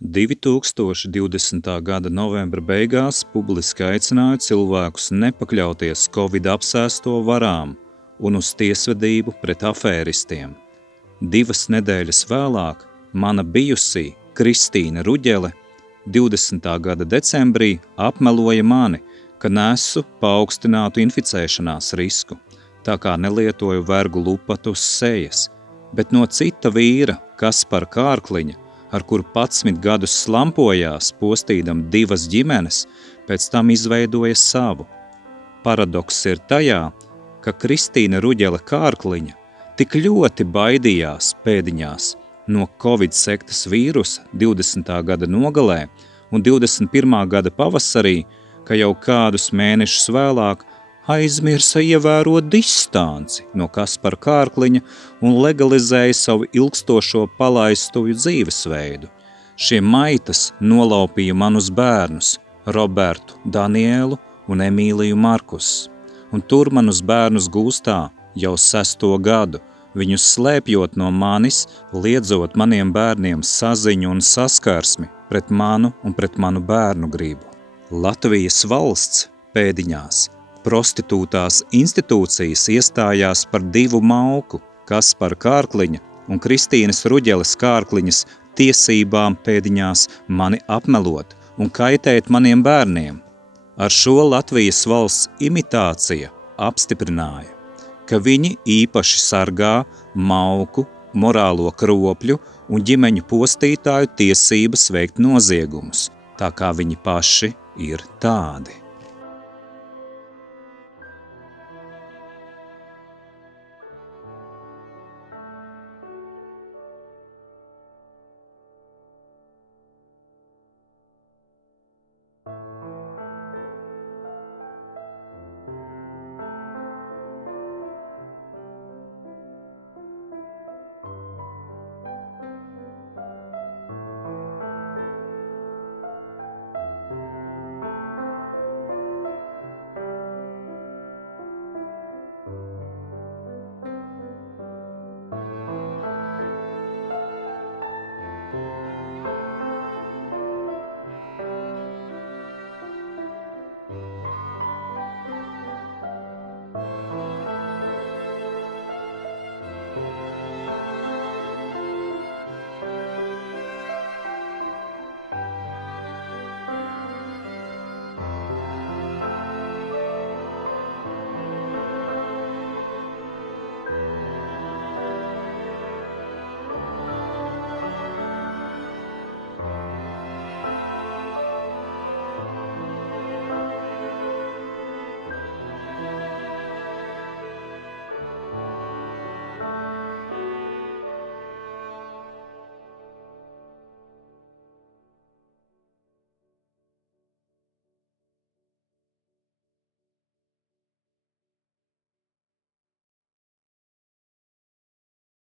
2020. gada novembra beigās publiski aicināja cilvēkus nepakļauties Covid apsēsto varām un uz tiesvedību pret afēristiem. 2 nedēļas vēlāk mana bijusī Kristīna Ruģele 20. gada decembrī apmeloja mani, ka nesu paaugstinātu inficēšanās risku, tā kā nelietoju vergu lupatu uz sejas, bet no cita vīra, Kaspara Kārkliņa, ar kuru 11 gadus slampojās, postīdam 2 ģimenes, pēc tam izveidoja savu. Paradoks ir tajā, ka Kristīna Ruģele Kārkliņa tik ļoti baidījās pēdiņās no Covid sektas vīrusa 20. gada nogalē un 21. gada pavasarī, ka jau kādus mēnešus vēlāk aizmirsa ievērot distanci no Kaspara Kārkliņa un legalizēja savu ilgstošo palaistuju dzīvesveidu. Šie maitas nolaupīja manus bērnus, Robertu, Danielu un Emīliju Markus, un tur manus bērnus gūstā jau 6. gadu, viņus slēpjot no manis, liedzot maniem bērniem saziņu un saskarsmi pret manu un pret manu bērnu gribu. Latvijas valsts pēdiņās prostitūtās institūcijas iestājās par 2 mauku, Kaspara Kārkliņa un Kristīnas Ruģeles Kārkliņas tiesībām pēdiņās mani apmelot un kaitēt maniem bērniem. Ar šo Latvijas valsts imitācija apstiprināja, ka viņi īpaši sargā mauku, morālo kropļu un ģimeņu postītāju tiesības veikt noziegumus, tā kā viņi paši ir tādi.